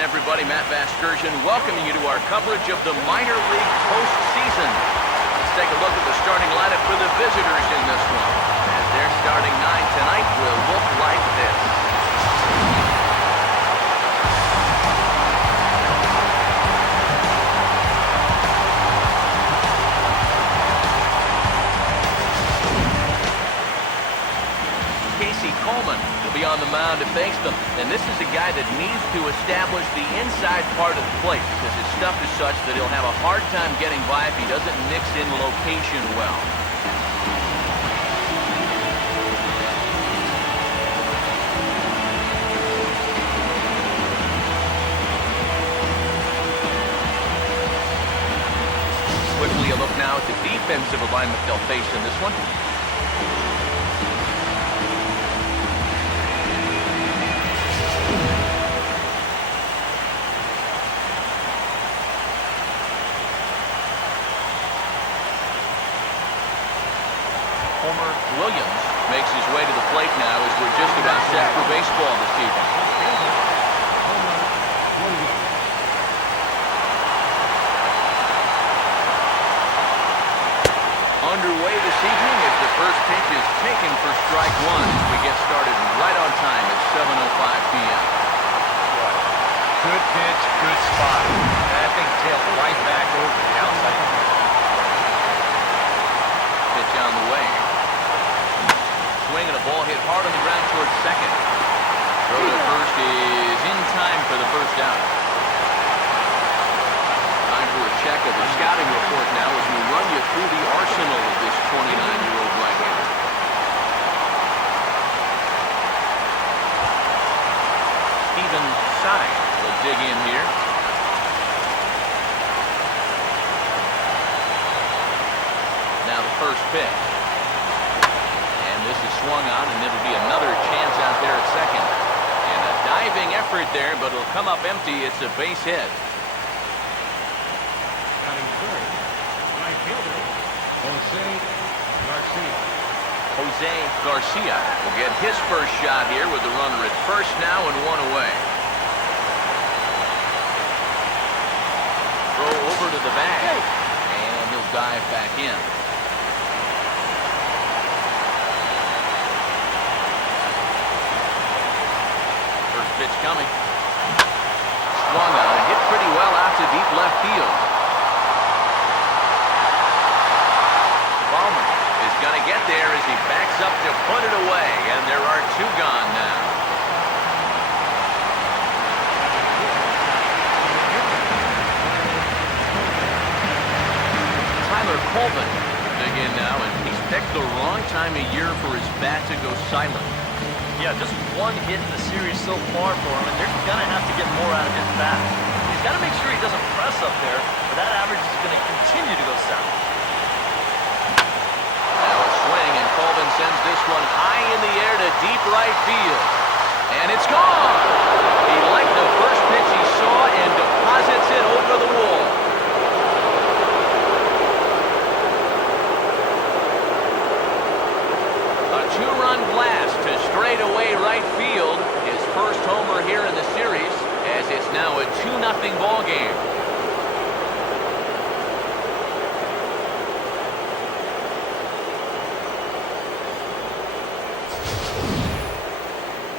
again, everybody. Matt Vasgersian welcoming you to our coverage of the minor league postseason. Let's take a look at the starting lineup for the visitors in this one. And their starting nine tonight will look like this. Casey Coleman will be on the mound to face them. And this is a guy that needs to establish the inside part of the plate because his stuff is such that he'll have a hard time getting by if he doesn't mix in location well. Quickly a look now at the defensive alignment they'll face in this one. Homer Williams makes his way to the plate now as we're just about set for baseball this evening. Underway this evening as the first pitch is taken for strike one as we get started right on time at 7:05 p.m. Good pitch, good spot. That thing tailed right back over the outside. Pitch on the way. Swing and a ball hit hard on the ground towards second. Throw to first is in time for the first out. Time for a check of the scouting report now as we run you through the arsenal of this 29-year-old right-hander. Steven Sine will dig in here. Now the first pitch. This is swung on, and it'll be another chance out there at second. And a diving effort there, but it'll come up empty. It's a base hit. Batting third, right fielder, Jose Garcia. Jose Garcia will get his first shot here with the runner at first now and one away. Throw over to the bag, and he'll dive back in. Pitch coming. Swung on and hit pretty well out to deep left field. Ballmer is going to get there as he backs up to put it away, and there are two gone now. Tyler Colvin dig in now, and he's picked the wrong time of year for his bat to go silent. Yeah, just one hit in the series so far for him, and they're going to have to get more out of his bat. He's got to make sure he doesn't press up there, or that average is going to continue to go south. Now a swing, and Colvin sends this one high in the air to deep right field. And it's gone! He liked the first pitch he saw and deposits it over the wall. Two-run blast to straightaway right field. His first homer here in the series, as it's now a 2-0 ball game.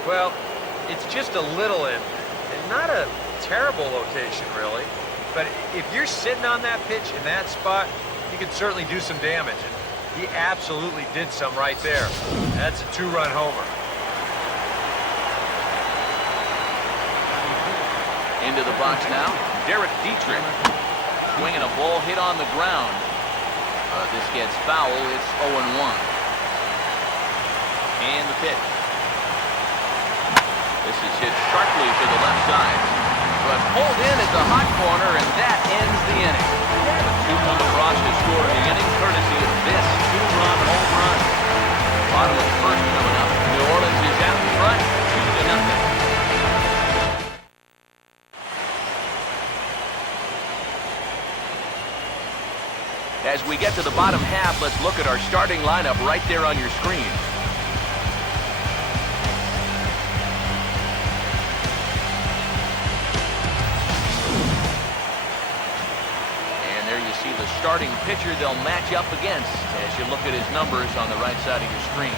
Well, it's just a little in, and not a terrible location, really. But if you're sitting on that pitch in that spot, you can certainly do some damage. He absolutely did some right there. That's a two-run homer. Into the box now, Derek Dietrich. Swinging a ball hit on the ground. This gets foul. It's 0-1. And the pitch. This is hit sharply to the left side. But pulled in at the hot corner, and that ends the inning. Two come across to score in the inning, courtesy of this two-run home run. Bottom of the first coming up. New Orleans is out in front, 2-0. As we get to the bottom half, let's look at our starting lineup right there on your screen. see the starting pitcher they'll match up against as you look at his numbers on the right side of your screen.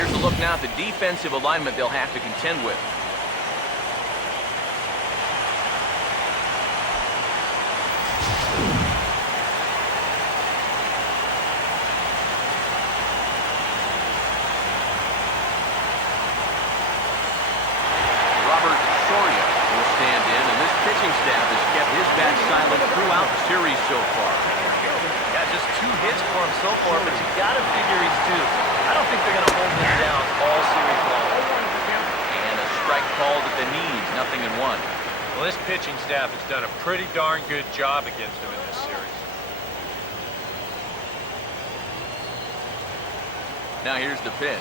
Here's a look now at the defensive alignment they'll have to contend with. Robert Soria will stand in, and this pitching staff has kept his bat silent throughout the series so far. Yeah, just 2 hits for him so far, but you got to figure he's due. I don't think they're going to hold him down all series long. And a strike called at the knees, 0-1. Well, this pitching staff has done a pretty darn good job against him in this series. Now here's the pitch.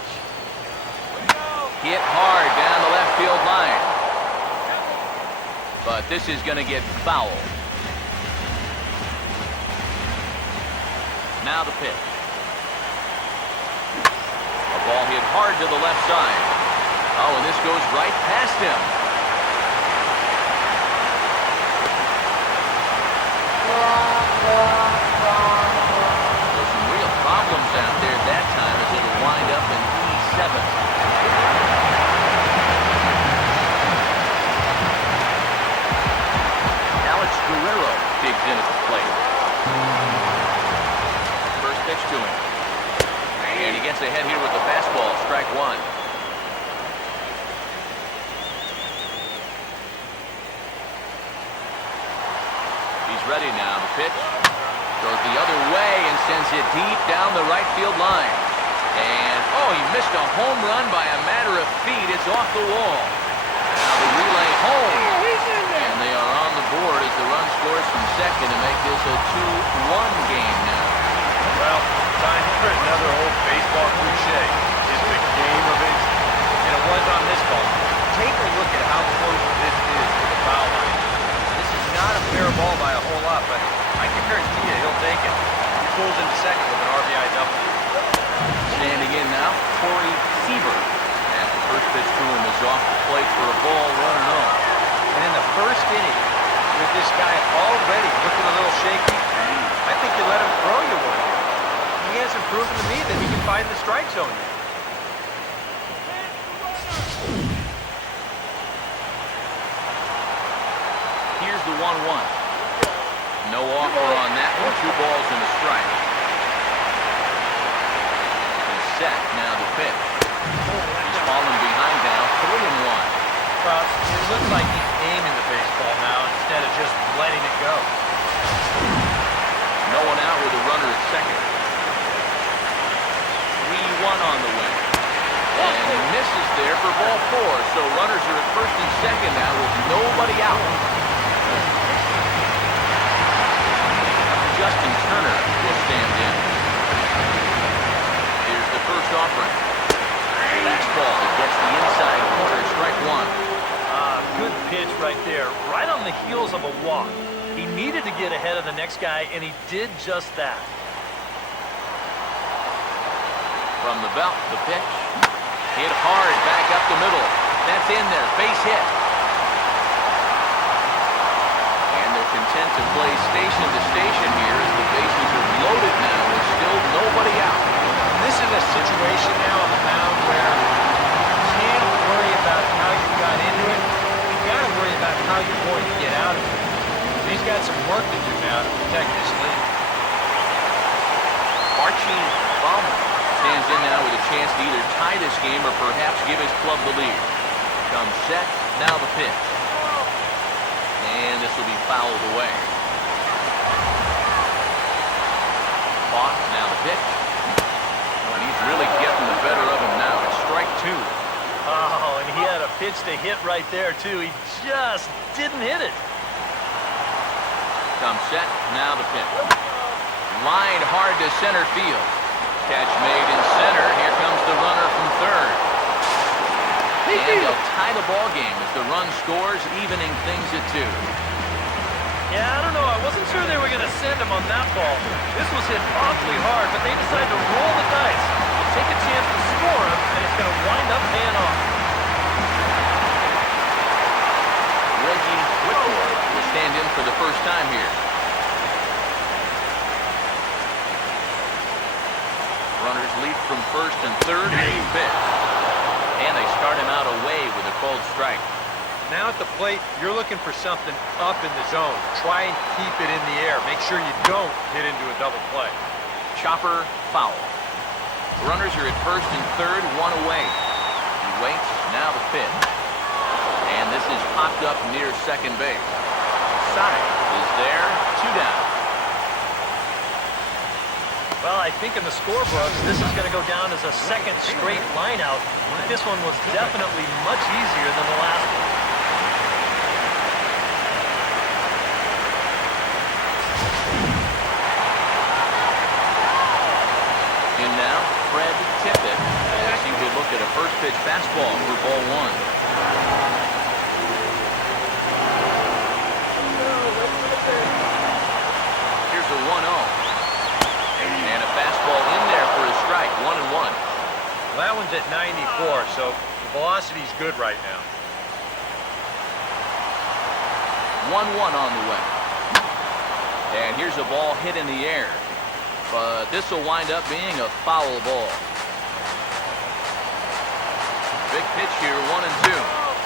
Hit hard down the left field line. But this is going to get foul. Now the pitch. A ball hit hard to the left side. Oh, and this goes right past him. There's some real problems out there at that time as it'll wind up in E7. Alex Guerrero digs in at the plate. First pitch to him. And he gets ahead here with the fastball, strike 1. He's ready now. The pitch goes the other way and sends it deep down the right field line. And, oh, he missed a home run by a matter of feet. It's off the wall. Now the relay home. And they are on the board as the run scores from second to make this a 2-1 game now. Well, time for another old baseball cliche. It's the game of inches. And it was on this ball. Take a look at how close this is to the foul line. This is not a fair ball by a whole lot, but I can guarantee you he'll take it. He pulls into second with an RBI double. Standing in now, Corey Seaver. And the first pitch to him is off the plate for a ball, 1-0. And in the first inning, with this guy already looking a little shaky, I think you let him throw you one. He hasn't proven to me that he can find the strike zone yet. Here's the 1-1. No offer on that one. 2 balls and a strike. He's set. Now the pitch. He's fallen behind now. 3-1. Well, it looks like he's aiming the baseball now instead of just letting it go. No one out with a runner at second. 3-1 on the way. And he misses there for ball 4. So runners are at first and second now with nobody out. Justin Turner will stand in. Here's the first offering. Fastball that gets the inside corner, strike 1. Good pitch right there, right on the heels of a walk. He needed to get ahead of the next guy, and he did just that. From the belt, the pitch. Hit hard, back up the middle. That's in there, base hit. And they're content to play station to station here as the bases are loaded now with still nobody out. This is a situation now on the mound where you can't worry about how you got into it. You got to worry about how you're going to get out of it. He's got some work to do now to protect this lead. Archie Bauman stands in now with a chance to either tie this game or perhaps give his club the lead. Comes set, now the pitch. And this will be fouled away. Caught, now the pitch. And he's really getting the better of him now. It's strike two. Oh, and he had a pitch to hit right there, too. He just didn't hit it. Comes set, now the pitch. Line hard to center field. Catch made in center. Here comes the runner from third. And they'll tie the ball game as the run scores, evening things at two. Yeah, I don't know. I wasn't sure they were going to send him on that ball. This was hit awfully hard, but they decided to roll the dice. They'll take a chance to score him, and it's going to wind up paying off. Reggie Whitmore will stand in for the first time here. Runners leap from first and third. Here's the pitch. And they start him out away with a cold strike. Now at the plate, you're looking for something up in the zone. Try and keep it in the air. Make sure you don't hit into a double play. Chopper foul. Runners are at first and third, one away. He waits, now the pitch. And this is popped up near second base. Sonic is there, two down. Well, I think in the scorebooks, this is going to go down as a second straight lineout. This one was definitely much easier than the last one. And now, Fred Tippett as he will look at a first pitch fastball for ball one. Here's a 1-0. And a fastball in there for a strike, 1-1. Well, that one's at 94, so the velocity's good right now. 1-1 on the way. And here's a ball hit in the air. But this will wind up being a foul ball. Big pitch here, 1-2.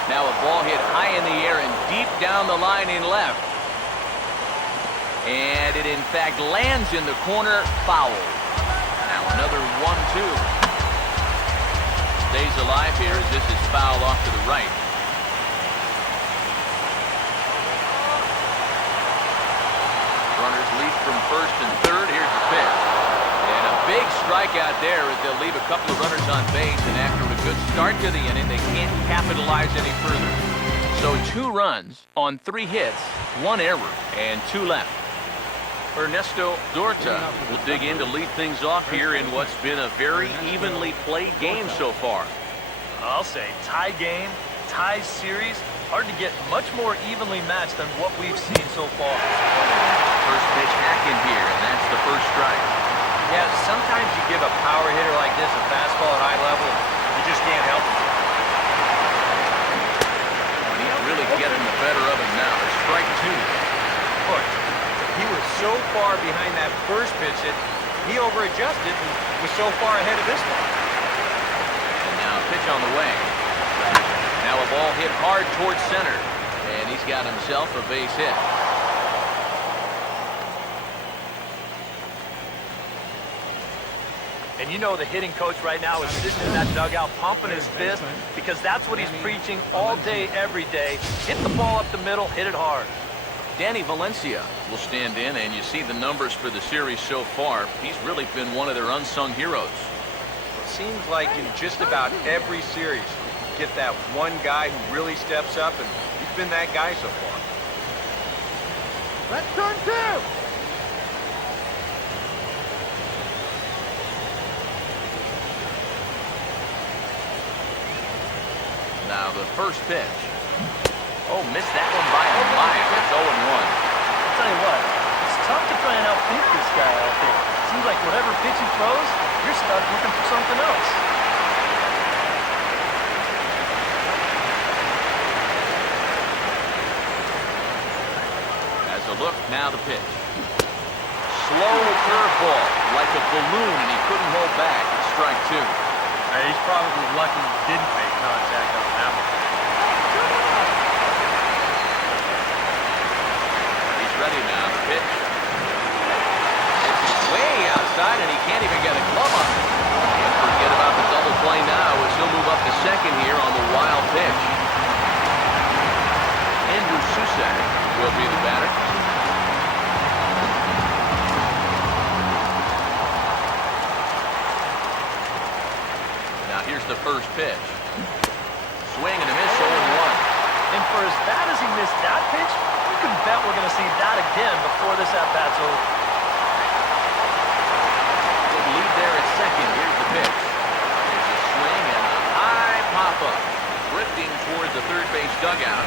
Now a ball hit high in the air and deep down the line in left. And it, in fact, lands in the corner, foul. Now another 1-2. Stays alive here as this is fouled off to the right. Runners leap from first and third. Here's the pitch. And a big strikeout there as they'll leave a couple of runners on base. And after a good start to the inning, they can't capitalize any further. So 2 runs on 3 hits, 1 error, and 2 left. Ernesto Dorta will dig in to lead things off here in what's been a very evenly played game so far. I'll say tie game, tie series. Hard to get much more evenly matched than what we've seen so far. First pitch hack in here, and that's the first strike. Yeah, sometimes you give a power hitter like this a fastball at high level, and you just can't help it. And he's really getting the better of him now. Strike 2. Look, he was so far behind that first pitch that he over-adjusted and was so far ahead of this one. And now a pitch on the way. Now a ball hit hard towards center. And he's got himself a base hit. And you know the hitting coach right now is sitting in that dugout pumping his fist because that's what he's preaching all day, every day. Hit the ball up the middle, hit it hard. Danny Valencia will stand in, and you see the numbers for the series so far. He's really been one of their unsung heroes. It seems like in just about every series, you get that one guy who really steps up, and he's been that guy so far. Let's turn 2. Now the first pitch. Oh, missed that one by a mile. It's 0-1. I'll tell you what, it's tough to try and outthink this guy out there. Seems like whatever pitch he throws, you're stuck looking for something else. As a look, now the pitch. Slow curveball, like a balloon, and he couldn't hold back. It's strike 2. He's probably lucky he didn't make contact on that one. He's ready now. Pitch. It's way outside, and he can't even get a glove on it. And play now as he'll move up to second here on the wild pitch. Andrew Susak will be the batter. Now here's the first pitch. Swing and a miss, 0-1. And for as bad as he missed that pitch, you can bet we're going to see that again before this at-bat's over. Good lead there at second. Here's the pitch. There's a swing and a high pop-up. Drifting toward the third base dugout.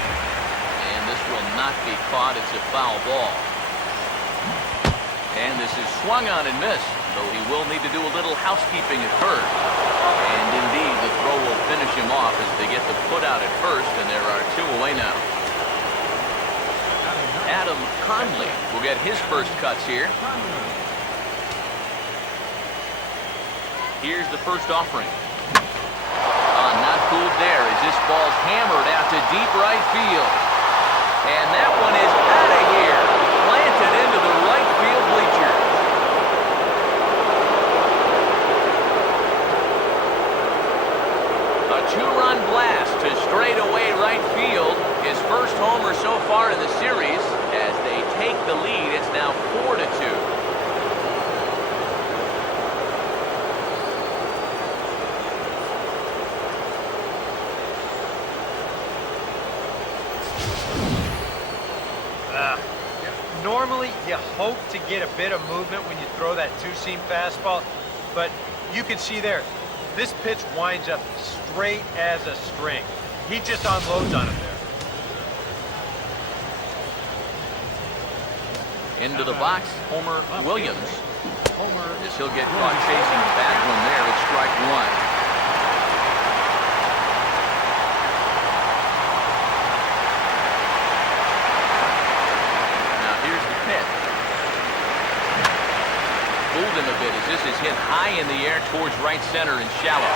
And this will not be caught. It's a foul ball. And this is swung on and missed, though he will need to do a little housekeeping at first. And indeed, the throw will finish him off as they get the put out at first, and there are 2 away now. Adam Conley will get his first cuts here. Here's the first offering. Not fooled there as this ball's hammered out to deep right field. And that one is out of here. Planted into the right field bleacher. A 2-run blast to straightaway right field. His first homer so far in the series. As they take the lead, it's now 4-2. Normally, you hope to get a bit of movement when you throw that two-seam fastball, but you can see there, this pitch winds up straight as a string. He just unloads on him there. Into the box, Homer Williams. As he'll get caught chasing the back one there, it's strike one. Fooled him a bit as this is hit high in the air towards right center and shallow.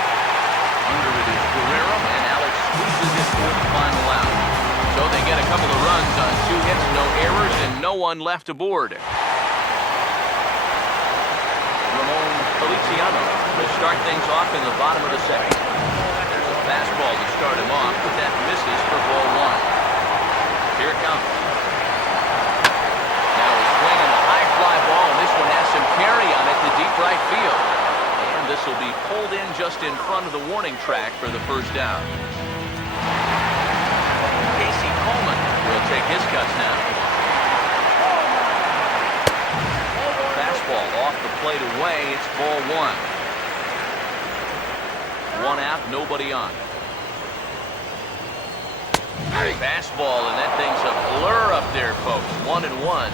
Under it is Guerrero, and Alex squeezes it for the final out. So they get a couple of runs on 2 hits, no errors, and no one left aboard. Ramon Feliciano will start things off in the bottom of the second. There's a fastball to start him off, but that misses for ball 1. Here it comes. Now a swing and a high fly ball, and this one has some carry on it to deep right field. And this will be pulled in just in front of the warning track for the first down. Casey Coleman will take his cuts now. Fastball off the plate away. It's ball 1. 1 out, nobody on. Fastball, and that thing's a blur up there, folks. 1-1.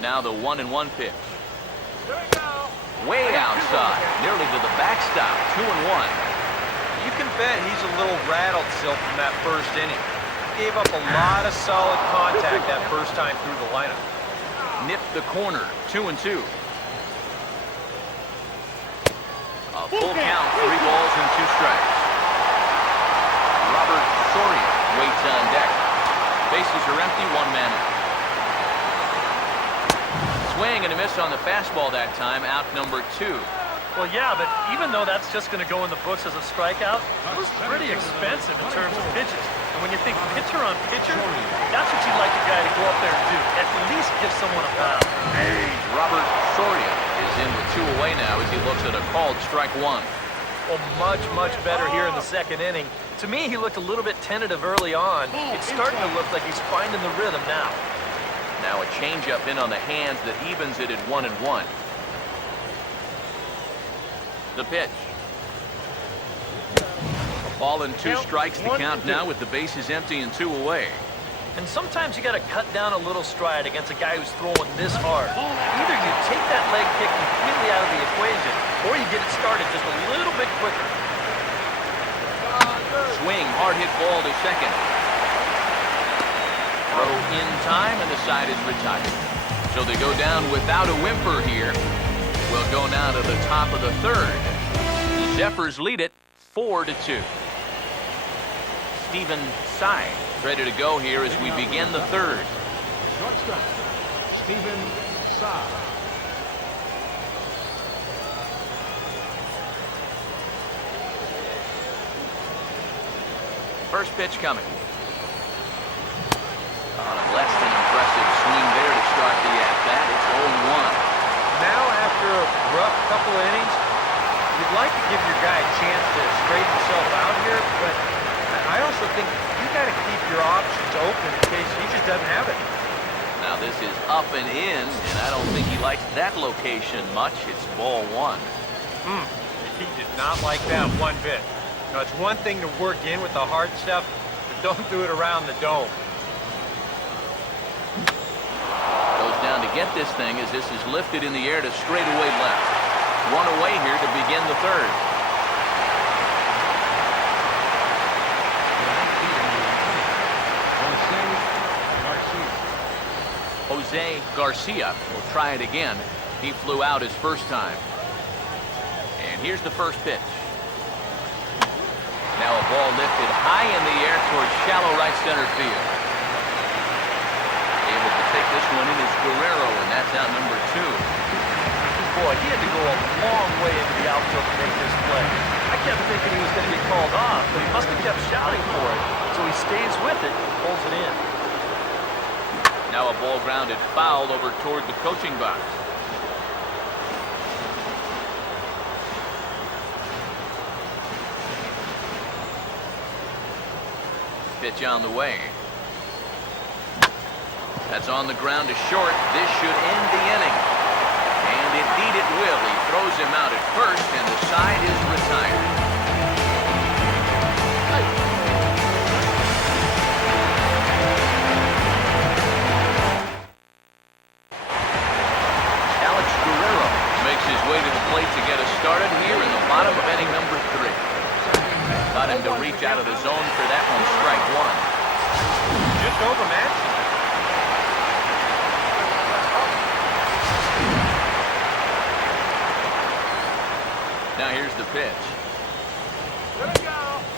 Now the 1-1 pitch. Way outside, nearly to the backstop. 2-1. You can bet he's a little rattled still from that first inning. He gave up a lot of solid contact that first time through the lineup. Nipped the corner. 2-2. A full count, 3 balls and 2 strikes. Robert Soria waits on deck. Bases are empty, 1 man out. Swing and a miss on the fastball that time, out number 2. Well, yeah, but even though that's just going to go in the books as a strikeout, it was pretty expensive in terms of pitches. And when you think pitcher on pitcher, that's what you'd like a guy to go up there and do. At least give someone a foul. Robert Soria is in with 2 away now as he looks at a called strike 1. Well, much better here in the second inning. To me, he looked a little bit tentative early on. It's starting to look like he's finding the rhythm now. Now a changeup in on the hands that evens it at 1-1. The pitch. A ball and 2 strikes the count now with the bases empty and 2 away. And sometimes you got to cut down a little stride against a guy who's throwing this hard. Either you take that leg kick completely out of the equation, or you get it started just a little bit quicker. Swing, hard hit ball to second. Throw in time, and the side is retired. So they go down without a whimper here. We'll go now to the top of the third. The Zephyrs lead it 4-2. Stephen Tsai ready to go here as we begin the third. Shortstop, Stephen Saab. First pitch coming. Less than impressive swing there to start the at-bat. It's 0-1. Now, after a rough couple of innings, you'd like to give your guy a chance to straighten himself out here, but I also think you got to keep your options open in case he just doesn't have it. Now this is up and in, and I don't think he likes that location much. It's ball one. He did not like that one bit. Now, it's one thing to work in with the hard stuff, but don't do it around the dome. Goes down to get this thing as this is lifted in the air to straightaway left. One away here to begin the third. Jose Garcia will try it again. He flew out his first time. And here's the first pitch. Now a ball lifted high in the air towards shallow right center field. Able to take this one in is Guerrero, and that's out number 2. Boy, he had to go a long way into the outfield to make this play. I kept thinking he was going to be called off, but he must have kept shouting for it. So he stays with it and pulls it in. Now a ball grounded foul over toward the coaching box. Pitch on the way. That's on the ground to short. This should end the inning. And indeed it will. He throws him out at first, and the side is retired. Alex Guerrero makes his way to the plate to get us started here in the bottom of inning number 3. Got him to reach out of the zone for that one, strike 1. Just overmatched. Now here's the pitch.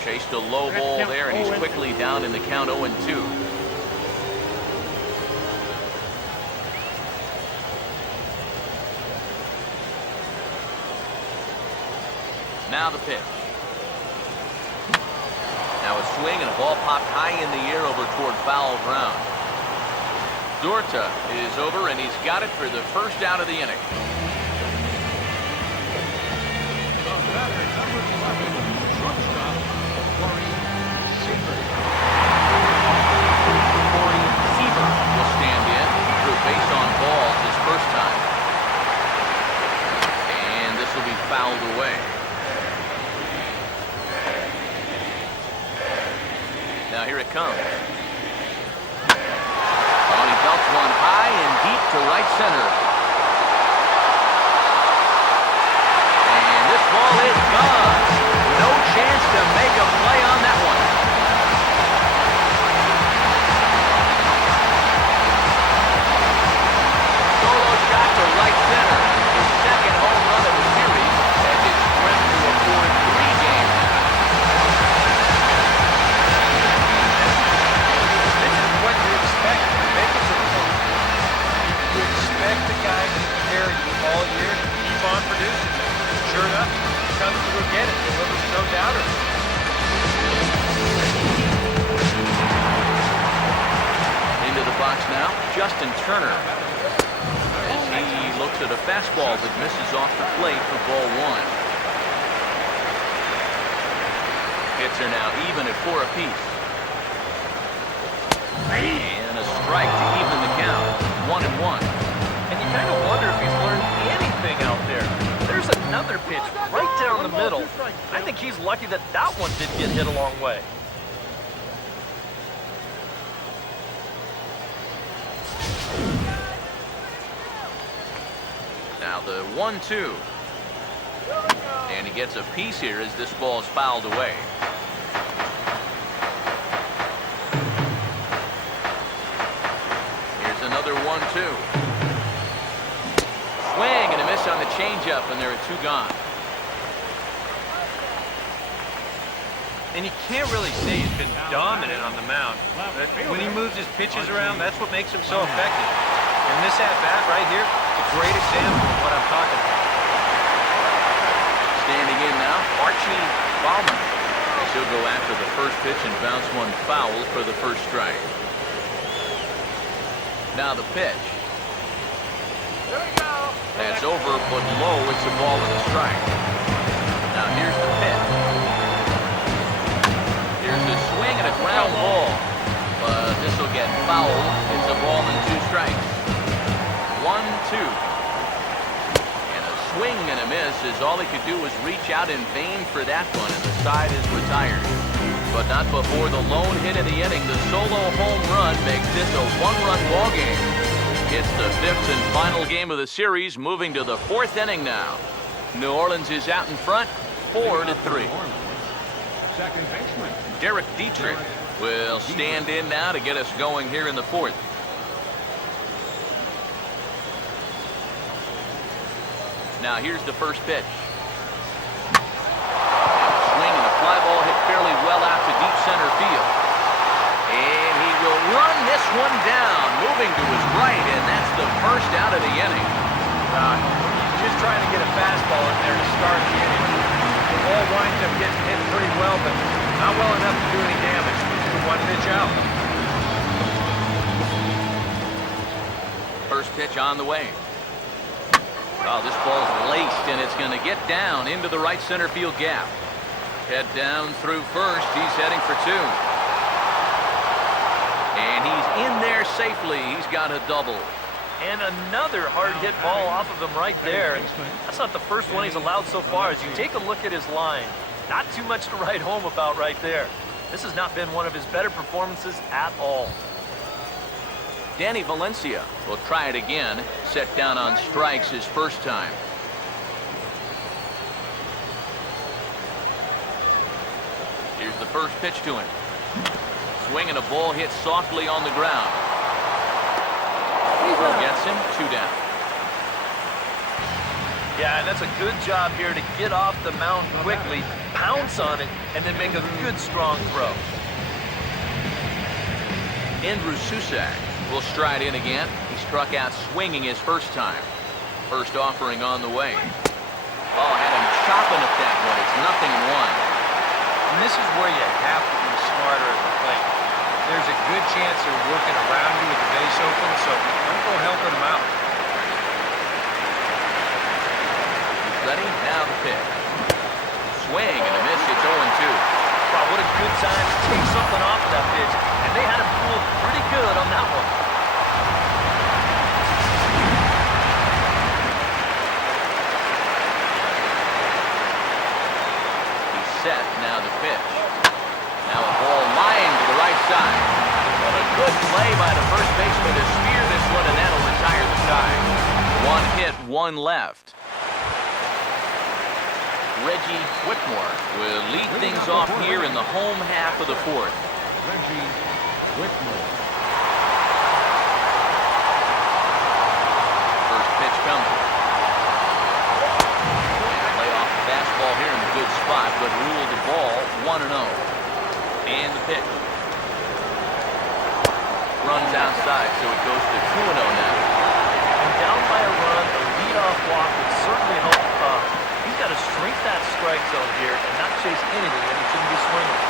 Chased a low ball there, and he's quickly down in the count 0-2. Now the pitch. Now a swing and a ball popped high in the air over toward foul ground. Dorta is over, and he's got it for the first out of the inning. The batter, number 11, shortstop, Corey Seaver. Corey Seaver will stand in. He drew base on balls his first time. And this will be fouled away. Now here it comes. Oh, he belts one high and deep to right center. And this ball is gone. No chance to make a play on that one. Solo shot to right center. His second home run of the series as it's stretched to a 4-3 game now. This is what you expect to make it to the point. You expect the guy to carry you all year to keep on producing. Sure enough, he comes through again and delivers no doubter. Into the box now, Justin Turner. As he looks at a fastball that misses off the plate for ball 1. Hits are now even at 4 apiece. And a strike to even the count. 1-1. And you kind of wonder if he's learned anything out there. There's another pitch right down the middle. I think he's lucky that that one didn't get hit a long way. Now the 1-2. And he gets a piece here as this ball is fouled away. Here's another 1-2. Swing and a miss on the changeup, and there are 2 gone. And you can't really say he's been dominant on the mound. But when he moves his pitches around, that's what makes him so effective. And this at-bat right here, a great example of what I'm talking about. Standing in now, Archie Bauman. As he'll go after the first pitch and bounce one foul for the first strike. Now the pitch. There we go. That's over, but low. It's a ball and a strike. Now here's the pitch. Here's the swing and a ground ball. But this will get fouled. It's a ball and 2 strikes. 1-2. And a swing and a miss as all he could do was reach out in vain for that one, and the side is retired. But not before the lone hit in the inning. The solo home run makes this a 1-run ball game. It's the 5th and final game of the series, moving to the 4th inning now. New Orleans is out in front, 4-3. Second baseman. Derek Dietrich will stand in now to get us going here in the 4th. Now here's the first pitch. Swing and a fly ball hit fairly well out to deep center field. And he will run this one down, moving to his right, and that's the first out of the inning. He's just trying to get a fastball in there to start the inning. The ball winds up getting hit pretty well, but not well enough to do any damage. One pitch out. First pitch on the way. Oh, this ball's laced, and it's going to get down into the right center field gap. Head down through first. He's heading for 2. And he's in there safely. He's got a double. And another hard hit ball off of him right there. And that's not the first one he's allowed so far. As you take a look at his line, not too much to write home about right there. This has not been one of his better performances at all. Danny Valencia will try it again. Set down on strikes his first time. Here's the first pitch to him. Swing and a ball hit softly on the ground. Throw gets him 2 down. Yeah, and that's a good job here to get off the mound quickly, pounce on it, and then make a good, strong throw. Andrew Susac will stride in again. He struck out swinging his first time. First offering on the way. Oh, had him chopping at that one. It's 0-1. And this is where you have to be smarter at the plate. There's a good chance they're working around you with the base open, so don't go helping them out. He's ready. Now the pitch. Swing and a miss. It's 0-2. Wow, what a good time to take something off of that pitch. And they had him fooled pretty good on that one. He's set. Now the pitch. Now a ball lying to the right side. But a good play by the first baseman to spear this one, and that'll retire the side. 1 hit, 1 left. Reggie Whitmore will lead things off here in the home half of the 4th. Reggie Whitmore. First pitch coming. And lay off the fastball here in a good spot, but ruled the ball 1-0. And the pitch. Runs outside, so it goes to 2-0 now. And down by a run, a leadoff walk would certainly help the Cubs. He's got to shrink that strike zone here and not chase anything that he shouldn't be swinging.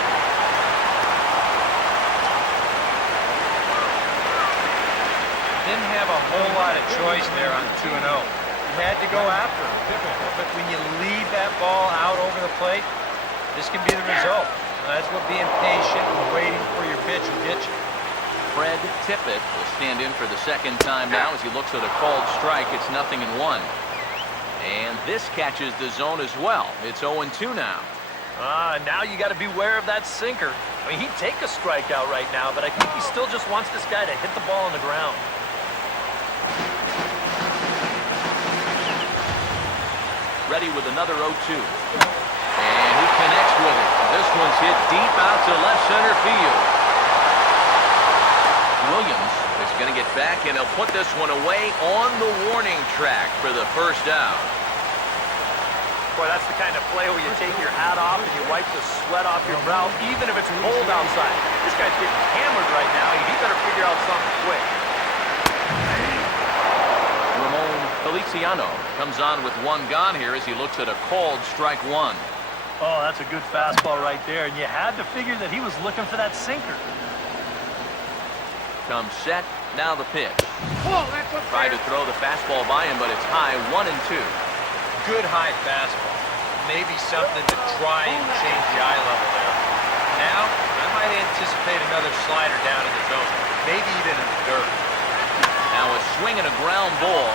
Didn't have a whole lot of choice there on 2-0. He had to go after it. But when you leave that ball out over the plate, this can be the result. That's what being patient and waiting for your pitch will get you. Fred Tippett will stand in for the second time now as he looks at a called strike. It's 0-1. And this catches the zone as well. It's 0-2 now. Now you got to beware of that sinker. I mean, he'd take a strikeout right now, but I think he still just wants this guy to hit the ball on the ground. Ready with another 0-2. And he connects with it. This one's hit deep out to left center field. Williams is going to get back, and he'll put this one away on the warning track for the first out. Boy, that's the kind of play where you take your hat off and you wipe the sweat off your brow, even if it's cold outside. This guy's getting hammered right now. He better figure out something quick. Ramon Feliciano comes on with one gone here as he looks at a called strike one. Oh, that's a good fastball right there, and you had to figure that he was looking for that sinker. Comes set, now the pitch. Whoa, that's up Tried to there. throw the fastball by him, but it's high, 1-2. Good high fastball. Maybe something to try and change the eye level there. Now, I might anticipate another slider down in the zone, maybe even in the dirt. Now a swing and a ground ball,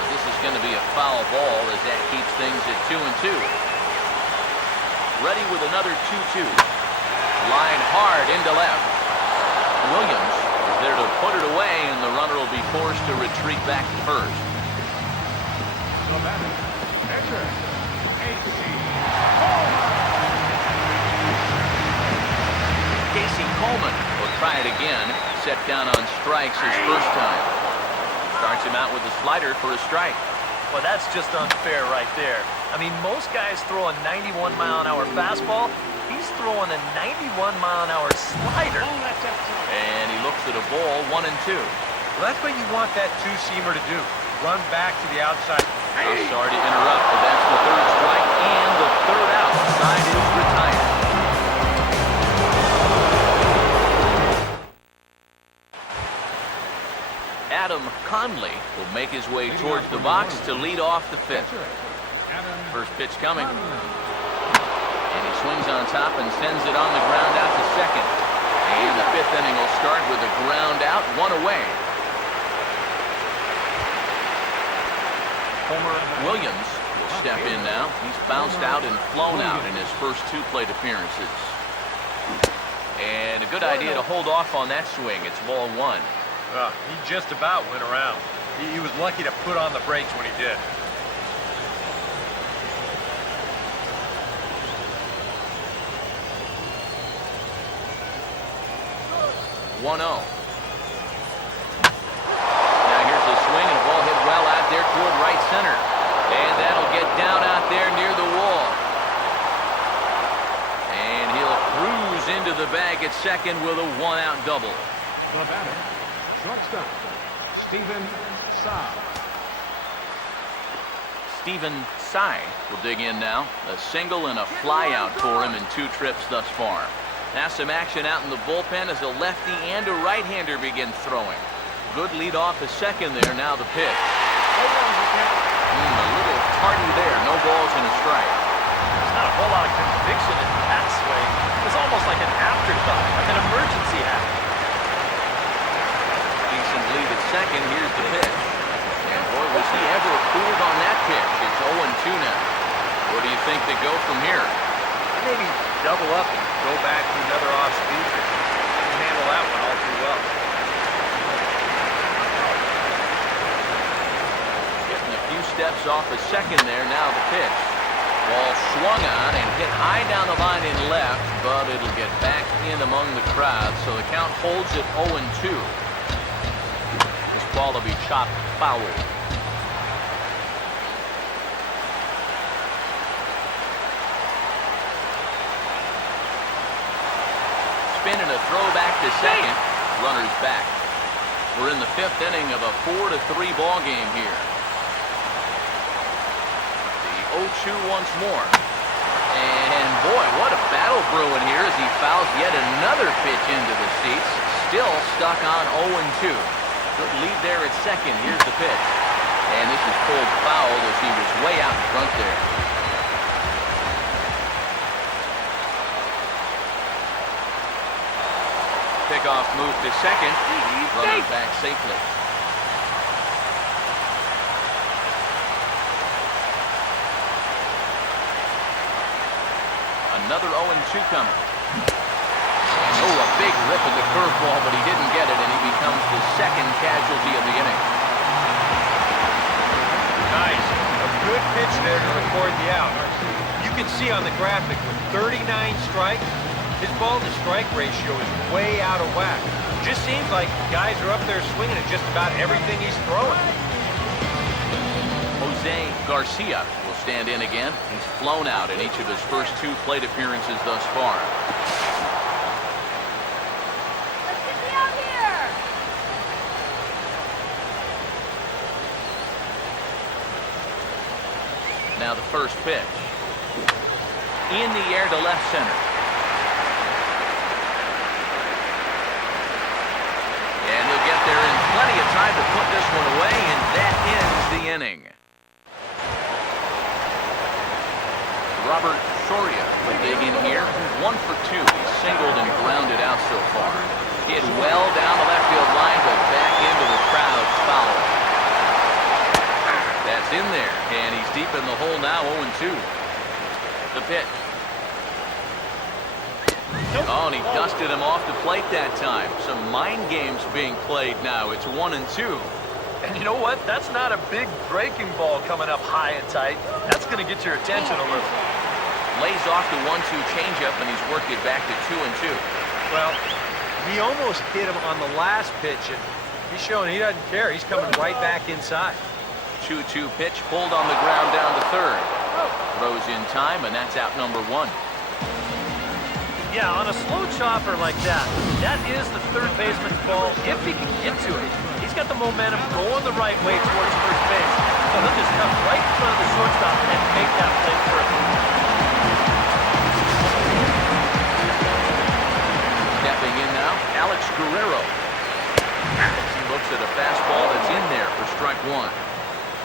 but this is going to be a foul ball as that keeps things at 2-2. Ready with another 2-2. Line hard into left. Williams is there to put it away, and the runner will be forced to retreat back to first. The batter, pitcher, Casey Coleman will try it again. Set down on strikes his first time. Starts him out with a slider for a strike. Well, that's just unfair right there. I mean, most guys throw a 91-mile-an-hour fastball. He's throwing a 91-mile-an-hour slider. And he looks at a ball, 1-2. Well, that's what you want that two-seamer to do. Run back to the outside. I'm sorry to interrupt, but that's the third strike and the third out. Side is retired. Adam Conley will make his way towards the box to lead off the fifth. First pitch coming. And he swings on top and sends it on the ground out to second. And the fifth inning will start with a ground out, one away. Homer Williams will step in now. He's bounced out and flown out in his first two plate appearances. And a good idea to hold off on that swing. It's ball one. He just about went around. He was lucky to put on the brakes when he did. 1-0. Now here's a swing and a ball hit well out there toward right center. And that'll get down out there near the wall. And he'll cruise into the bag at second with a one-out double. The batter, shortstop, Stephen Tsai. Stephen Tsai will dig in now. A single and a fly out for him in two trips thus far. Now some action out in the bullpen as a lefty and a right-hander begin throwing. Good lead off the second there. Now the pitch. A little tardy there. No balls and a strike. There's not a whole lot of conviction in that swing. It's almost like an afterthought, like an emergency hack. Decent lead at second. Here's the pitch. And boy, was he ever fooled on that pitch. It's 0-2 now. Where do you think they go from here? Maybe double up and go back to another off-speed pitch. Didn't handle that one all too well. Getting a few steps off a second there. Now the pitch. Ball swung on and hit high down the line in left, but it'll get back in among the crowd. So the count holds at 0-2. This ball will be chopped foul. Spin and a throw back to second. Runners back. We're in the fifth inning of a 4-3 ball game here. The 0-2 once more. And boy, what a battle brewing here as he fouls yet another pitch into the seats. Still stuck on 0-2. Good lead there at second. Here's the pitch. And this is pulled foul as he was way out in front there. Pickoff move to second. Runner back safely. Another 0-2 coming. Oh, a big rip at the curveball, but he didn't get it, and he becomes the second casualty of the inning. Nice. A good pitch there to record the out. You can see on the graphic with 39 strikes, his ball-to-strike ratio is way out of whack. Just seems like guys are up there swinging at just about everything he's throwing. Jose Garcia will stand in again. He's flown out in each of his first 2 plate appearances thus far. Let's get me out here. Now the first pitch. In the air to left center. And he'll get there in plenty of time to put this one away, and that ends the inning. Robert Soria will dig in here. 1 for 2. He's singled and grounded out so far. Hit well down the left field line, but back into the crowd foul. That's in there, and he's deep in the hole now, 0-2. The pitch. Oh, and he dusted him off the plate that time. Some mind games being played now. It's 1-2. And you know what? That's not a big breaking ball coming up high and tight. That's going to get your attention a little. Lays off the 1-2 changeup, and he's worked it back to 2-2. Well, he almost hit him on the last pitch, and he's showing he doesn't care. He's coming right back inside. 2-2 pitch pulled on the ground down to third. Throws in time, and that's out number 1. Yeah, on a slow chopper like that, that is the third baseman's ball if he can get to it. He's got the momentum going the right way towards first base. So he'll just come right in front of the shortstop and make that play perfect. Stepping in now, Alex Guerrero. He looks at a fastball that's in there for strike 1.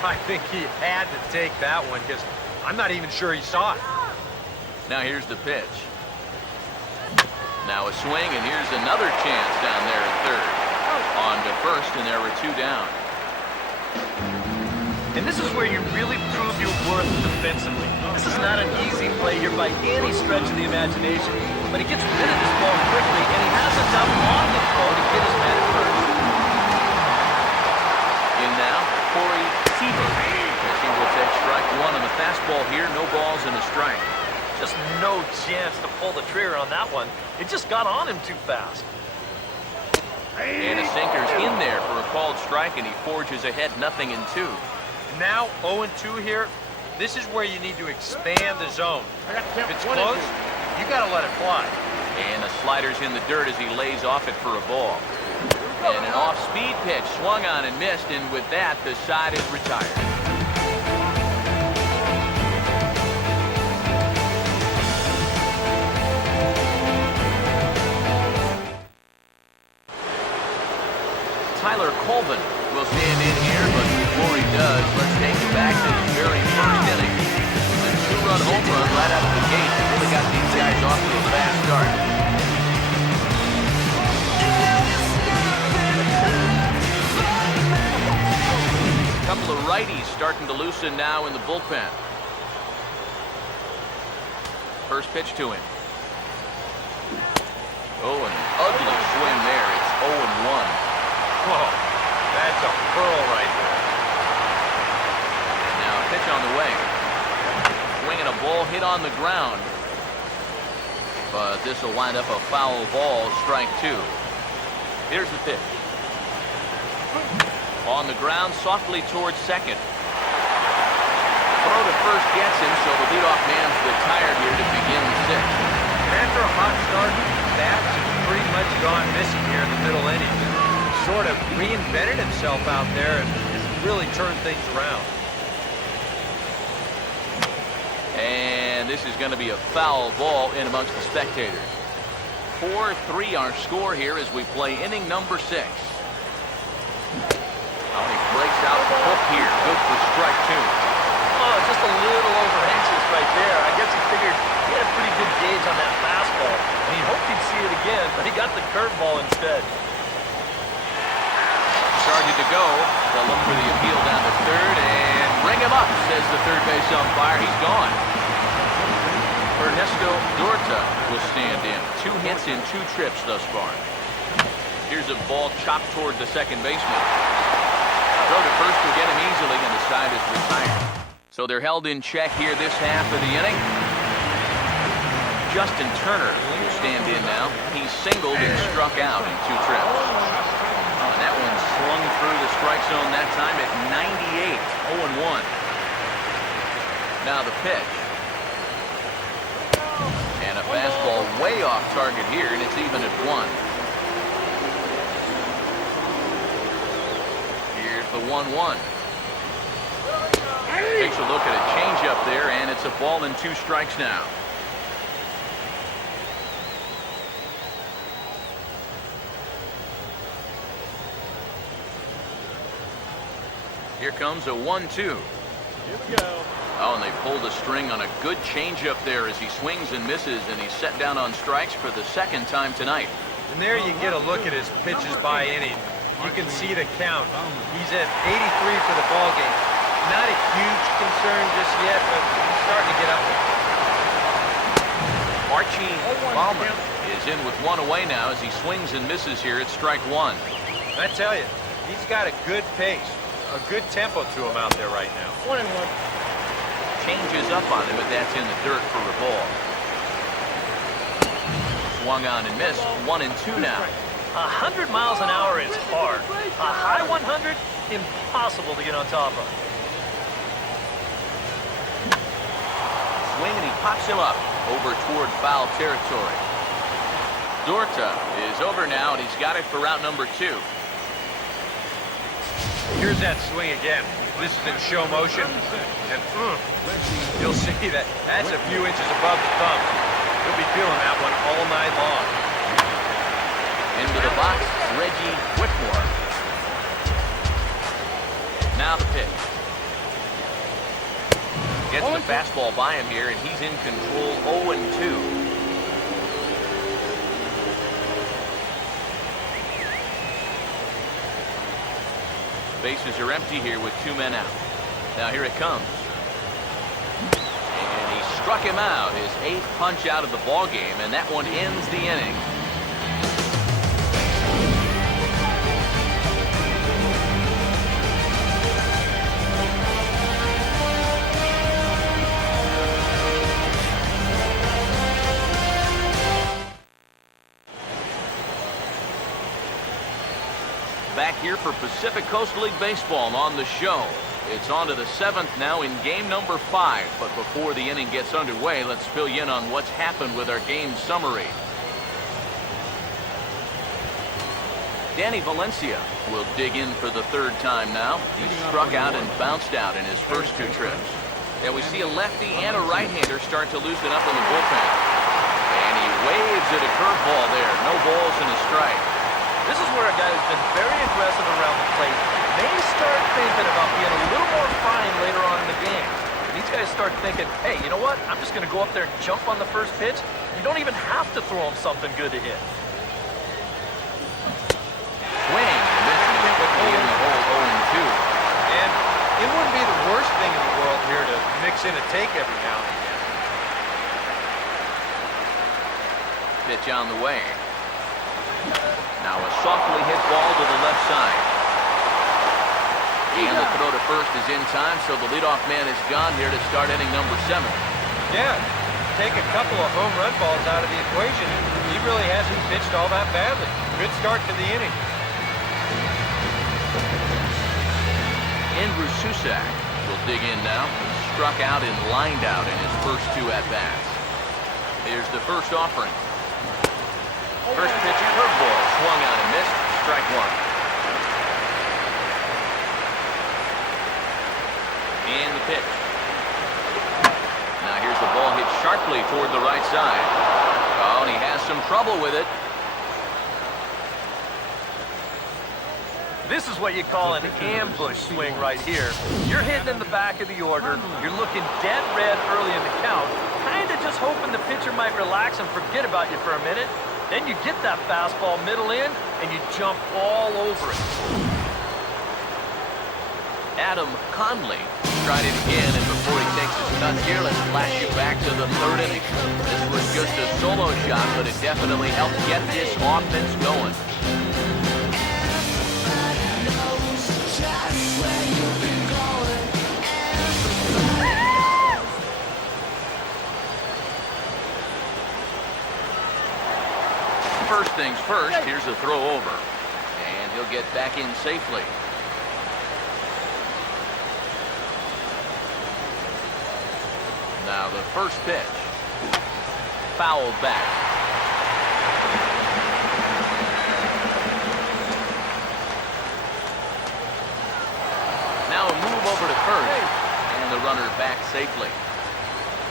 I think he had to take that one because I'm not even sure he saw it. Now here's the pitch. Now a swing, and here's another chance down there at third. On to first, and there were 2 down. And this is where you really prove your worth defensively. This is not an easy play here by any stretch of the imagination. But he gets rid of this ball quickly, and he has enough on the throw to get his man at first. In now, Corey Seaver. He will take strike 1 on the fastball here. No balls and a strike. Just no chance to pull the trigger on that one. It just got on him too fast. And a sinker's in there for a called strike, and he forges ahead 0-2. Now 0-2 here. This is where you need to expand the zone. If it's close, you got to let it fly. And the slider's in the dirt as he lays off it for a ball. And an off-speed pitch swung on and missed, and with that, the side is retired. Tyler Colvin will stand in here, but before he does, let's take it back to the very first inning. A 2-run home run right out of the gate that really got these guys off to a fast start. A couple of righties starting to loosen now in the bullpen. First pitch to him. Oh, an ugly swing there. It's 0-1. Whoa, that's a pearl right there. Now a pitch on the way. Swinging a ball hit on the ground. But this will wind up a foul ball, strike 2. Here's the pitch. On the ground, softly towards second. Throw to first gets him, so the leadoff man's retired here to begin the 6th. And after a hot start, bats have pretty much gone missing here in the middle innings. Sort of reinvented himself out there and has really turned things around. And this is going to be a foul ball in amongst the spectators. 4-3 our score here as we play inning number 6. Oh, he breaks out the hook here. Good for strike 2. Oh, just a little over inches right there. I guess he figured he had a pretty good gauge on that fastball. And he hoped he'd see it again, but he got the curveball instead. Started to go. They'll look for the appeal down to third and ring him up, says the third base umpire. He's gone. Ernesto Dorta will stand in. 2 hits in 2 trips thus far. Here's a ball chopped toward the second baseman. Throw to first will get him easily, and the side is retired. So they're held in check here this half of the inning. Justin Turner will stand in now. He's singled and struck out in 2 trips. Oh, and that one swung through the strike zone that time at 98. 0-1. Now the pitch. And a fastball way off target here, and it's even at 1. Here's the 1-1. Takes a look at a changeup there, and it's a ball and 2 strikes now. Here comes a 1-2. Here we go. Oh, and they pulled a string on a good changeup there as he swings and misses, and he's set down on strikes for the 2nd time tonight. And there you get a look at his pitches by inning. You can see the count. He's at 83 for the ball game. Not a huge concern just yet, but he's starting to get up there. Archie Bauman is in with 1 away now as he swings and misses here at strike 1. I tell you, he's got a good pace, a good tempo to him out there right now. 1-1. Changes up on him, but that's in the dirt for a ball. Swung on and missed. 1-2 now. 100 miles an hour is hard. A high 100, impossible to get on top of. Swing, and he pops him up over toward foul territory. Dorta is over now, and he's got it for route number 2. Here's that swing again. This is in show motion, and you'll see that that's a few inches above the thumb. He'll be feeling that one all night long. Into the box, Reggie Whitmore. Now the pitch. Gets the fastball by him here, and he's in control. 0-2. Bases are empty here with 2 men out. Now here it comes. And he struck him out, his 8th punch out of the ball game, and that one ends the inning. Back here for Pacific Coast League Baseball on the show. It's on to the 7th now in game number 5. But before the inning gets underway, let's fill you in on what's happened with our game summary. Danny Valencia will dig in for the 3rd time now. He struck out and bounced out in his first 2 trips. And we see a lefty and a right-hander start to loosen up in the bullpen. And he waves at a curveball there. No balls and a strike. This is where a guy who's been very aggressive around the plate may start thinking about being a little more fine later on in the game. These guys start thinking, hey, you know what? I'm just going to go up there and jump on the first pitch. You don't even have to throw him something good to hit. Swing. Misses quickly in the hole. 0-2. And it wouldn't be the worst thing in the world here to mix in a take every now and again. Pitch on the way. Now a softly hit ball to the left side. And the throw to first is in time, so the leadoff man is gone here to start inning number 7. Yeah, take a couple of home run balls out of the equation. He really hasn't pitched all that badly. Good start to the inning. Andrew Susac will dig in now. Struck out and lined out in his first 2 at-bats. Here's the first offering. First pitch, curveball, swung out and missed. Strike 1. And the pitch. Now here's the ball hit sharply toward the right side. Oh, and he has some trouble with it. This is what you call an ambush swing right here. You're hitting in the back of the order. You're looking dead red early in the count. Kind of just hoping the pitcher might relax and forget about you for a minute. Then you get that fastball middle in, and you jump all over it. Adam Conley tried it again, and before he takes his cut here, let's flash you back to the 3rd inning. This was just a solo shot, but it definitely helped get this offense going. First things first, here's a throw over. And he'll get back in safely. Now the first pitch. Fouled back. Now a move over to first. And the runner back safely.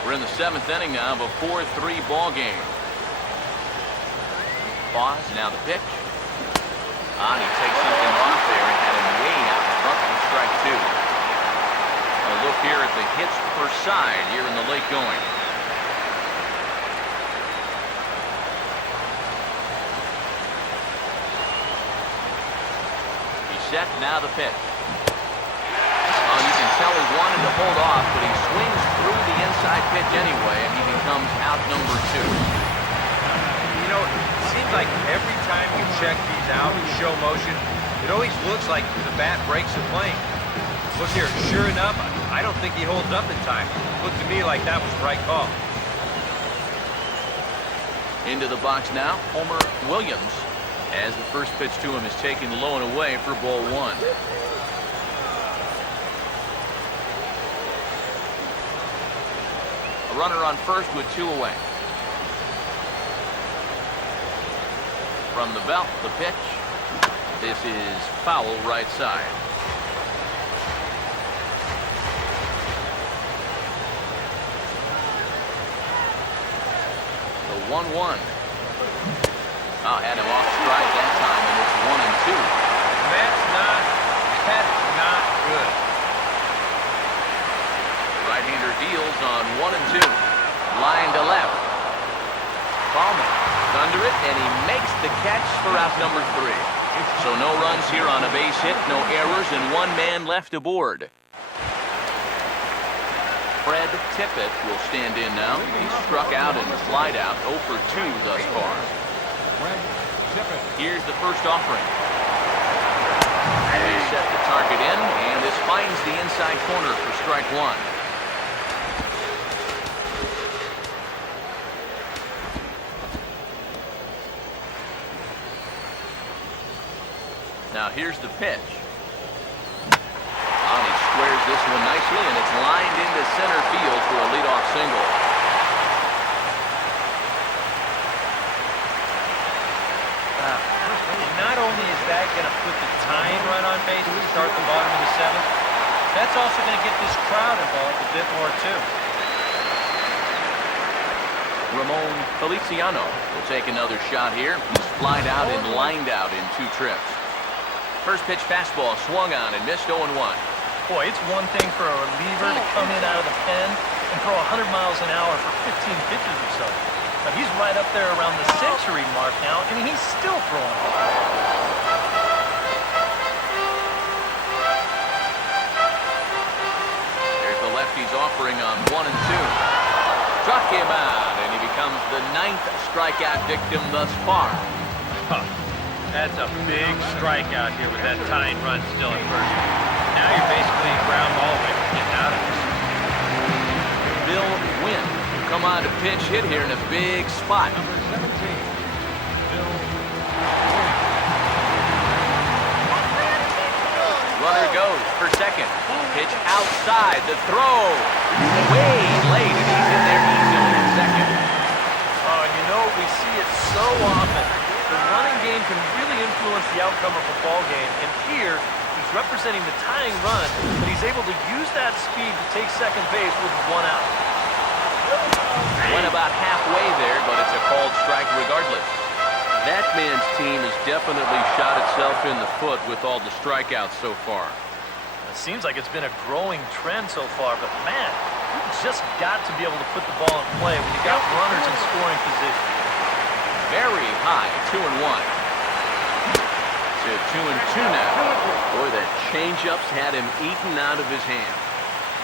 We're in the 7th inning now of a 4-3 ball game. Pause. Now the pitch. He takes something off there and had him way out in front for strike 2. A look here at the hits per side here in the late going. He's set. Now the pitch. You can tell he wanted to hold off, but he swings through the inside pitch anyway, and he becomes out number 2. You know, it seems like every time you check these out in show motion, it always looks like the bat breaks the plane. Look here, sure enough, I don't think he holds up in time. Looked to me like that was the right call. Into the box now, Homer Williams, as the first pitch to him is taken low and away for ball 1. A runner on first with 2 away. From the belt, the pitch. This is foul right side. The 1-1. Had him off stride that time, and it's 1-2. That's not good. The right-hander deals on 1-2. Line to left. Ballman under it, and he makes the catch for out number 3. So no runs here on a base hit, no errors, and 1 man left aboard. Fred Tippett will stand in now. He struck out and flied out 0 for 2 thus far. Fred Tippett. Here's the first offering. They set the target in, and this finds the inside corner for strike 1. Now here's the pitch. He squares this one nicely, and it's lined into center field for a leadoff single. And not only is that going to put the tying run on base to start the bottom of the 7th, that's also going to get this crowd involved a bit more too. Ramon Feliciano will take another shot here. He's flied out and lined out in 2 trips. First pitch fastball swung on and missed 0-1. Boy, it's one thing for a reliever to come in out of the pen and throw 100 miles an hour for 15 pitches or so. But he's right up there around the century mark now, and he's still throwing. There's the lefty's offering on 1-2. Struck him out, and he becomes the 9th strikeout victim thus far. That's a big strikeout here with that tying run still at first. Now you're basically ground ball away from getting out of this. Bill Wynn will come on to pinch hit here in a big spot. Number 17, Bill Runner goes for second. Pitch outside. The throw. Way late, and he's in there easily in second. Oh, and you know, we see it so often. The running game can really influence the outcome of a ball game, and here he's representing the tying run, but he's able to use that speed to take second base with 1 out. Went about halfway there, but it's a called strike regardless. That man's team has definitely shot itself in the foot with all the strikeouts so far. It seems like it's been a growing trend so far, but man, you've just got to be able to put the ball in play when you got runners in scoring position. Very high, 2-1. To 2-2 now. Boy, that changeup's had him eaten out of his hand.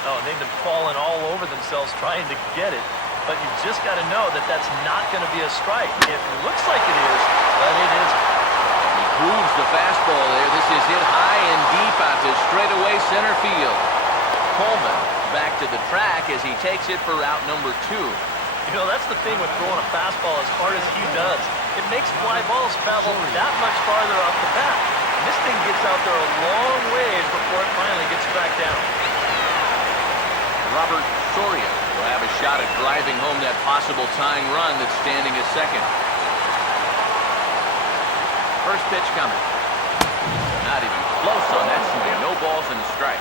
Oh, and they've been falling all over themselves trying to get it, but you've just got to know that that's not going to be a strike. It looks like it is, but it isn't. He grooves the fastball there. This is hit high and deep out to straightaway center field. Coleman back to the track as he takes it for out number 2. You know, that's the thing with throwing a fastball as hard as he does. It makes fly balls travel that much farther off the bat. And this thing gets out there a long ways before it finally gets back down. Robert Soria Will have a shot at driving home that possible tying run that's standing at second. First pitch coming. Not even close on that swing. No balls and a strike.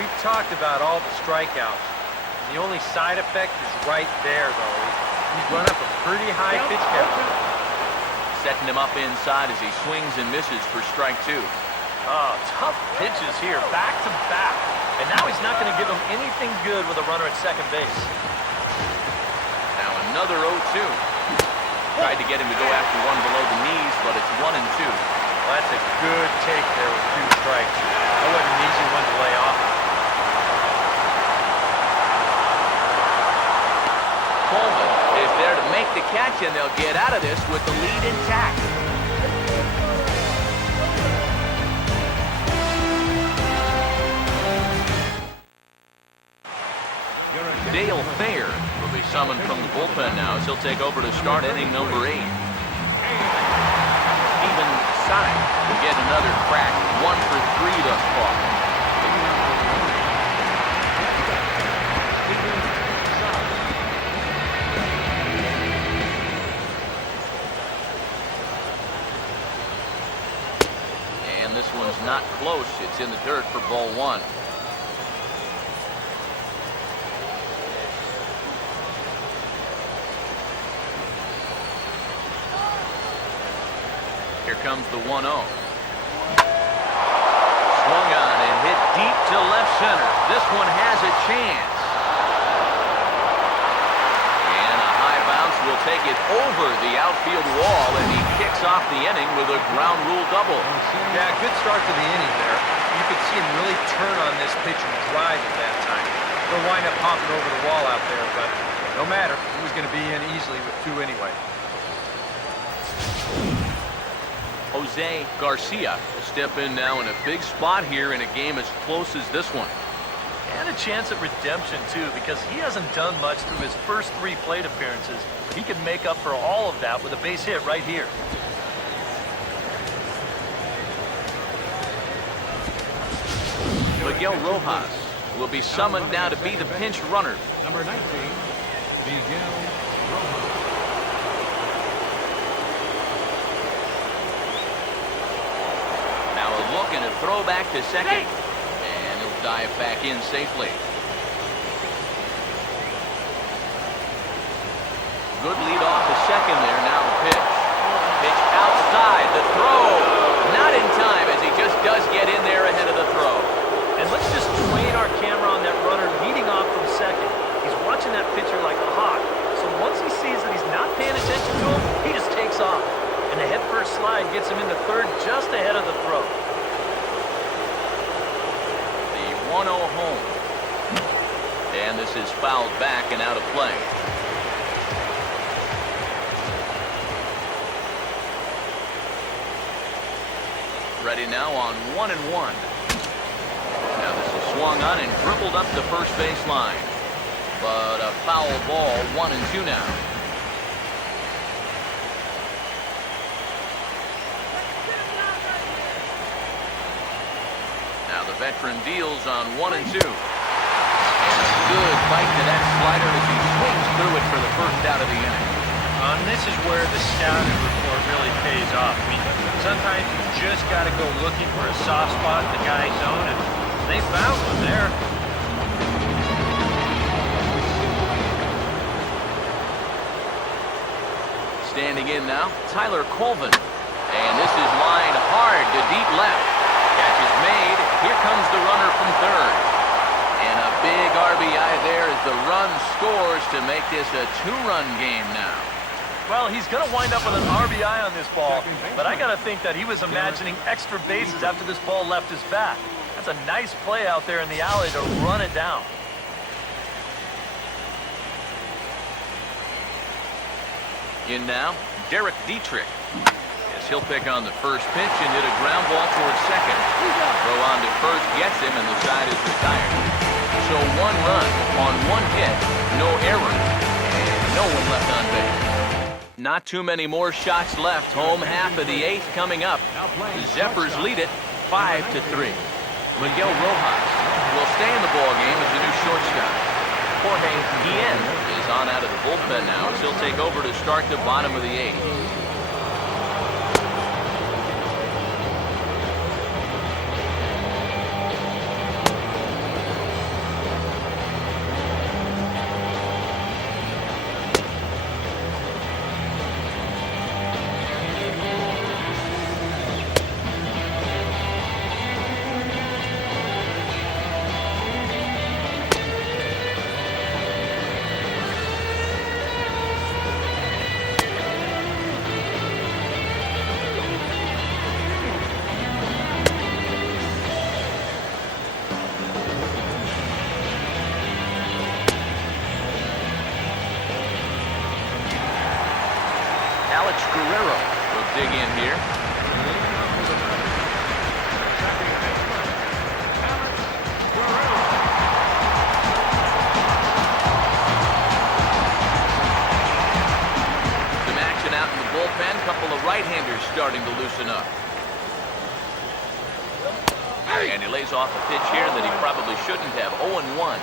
We've talked about all the strikeouts. The only side effect is right there, though. He's run up a pretty high pitch count. Setting him up inside as he swings and misses for strike two. Oh, tough pitches here, back to back. And now he's not going to give him anything good with a runner at second base. Now another 0-2. Tried to get him to go after one below the knees, but it's 1-2. Well, that's a good take there with 2 strikes. That wasn't an easy one to lay off. Coleman is there to make the catch, and they'll get out of this with the lead intact. Dale Thayer will be summoned from the bullpen now as he'll take over to start inning number 8. Steven Sine will get another crack, 1 for 3 thus far. And this one's not close. It's in the dirt for ball 1. Here comes the 1-0. Swung on and hit deep to left center. This one has a chance. And a high bounce will take it over the outfield wall, and he kicks off the inning with a ground rule double. Yeah, good start to the inning there. You could see him really turn on this pitch and drive at that time. He'll wind up hopping over the wall out there, but no matter. He was going to be in easily with 2 anyway. Jose Garcia will step in now in a big spot here in a game as close as this one. And a chance at redemption, too, because he hasn't done much through his first 3 plate appearances. He can make up for all of that with a base hit right here. Miguel Rojas will be summoned now to be the pinch runner. Number 19, Miguel Rojas. Now a look and a throw back to second. And he'll dive back in safely. Good lead off to second there. Now the pitch. Pitch outside. The throw. Not in time as he just does get in there ahead of the throw. And let's just train our camera on that runner leading off from second. He's watching that pitcher like a hawk. So once he sees that he's not paying attention to him, he just takes off. And the head-first slide gets him into third just ahead of the throw. The 1-0 home. And this is fouled back and out of play. Ready now on 1-1. Now this is swung on and dribbled up the first base line. But a foul ball, 1-2 now. Now the veteran deals on 1-2. And a good bite to that slider as he swings through it for the first out of the inning. This is where the scouting report really pays off. I mean, sometimes you just got to go looking for a soft spot in the guy's zone, and they found one there. Standing in now, Tyler Colvin. And this is lined hard to deep left. Catch is made. Here comes the runner from third. And a big RBI there as the run scores to make this a 2-run game now. Well, he's going to wind up with an RBI on this ball, but I got to think that he was imagining extra bases after this ball left his bat. That's a nice play out there in the alley to run it down. In now, Derek Dietrich. As he'll pick on the first pitch and hit a ground ball towards second. Throw on to first gets him, and the side is retired. So 1 run on 1 hit, no errors, and no one left on base. Not too many more shots left. Home half of the 8th coming up. The Zephyrs lead it 5-3. Miguel Rojas will stay in the ball game as the new shortstop. Jorge Guillen is on out of the bullpen now, as he'll take over to start the bottom of the 8th. Alex Guerrero will dig in here. Some action out in the bullpen. Couple of right-handers starting to loosen up. And he lays off a pitch here that he probably shouldn't have. 0-1.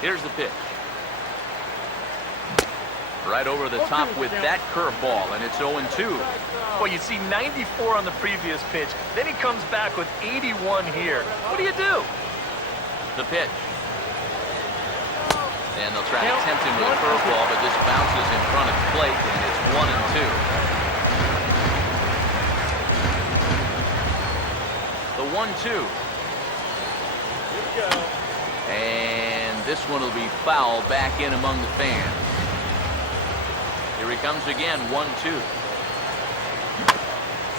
Here's the pitch. Right over the top with that curveball, and it's 0-2. Well, you see 94 on the previous pitch. Then he comes back with 81 here. What do you do? The pitch. And they'll try to tempt him with a curveball, but this bounces in front of the plate, and it's 1-2. The 1-2. Here we go. And this one will be foul back in among the fans. Here he comes again, 1-2.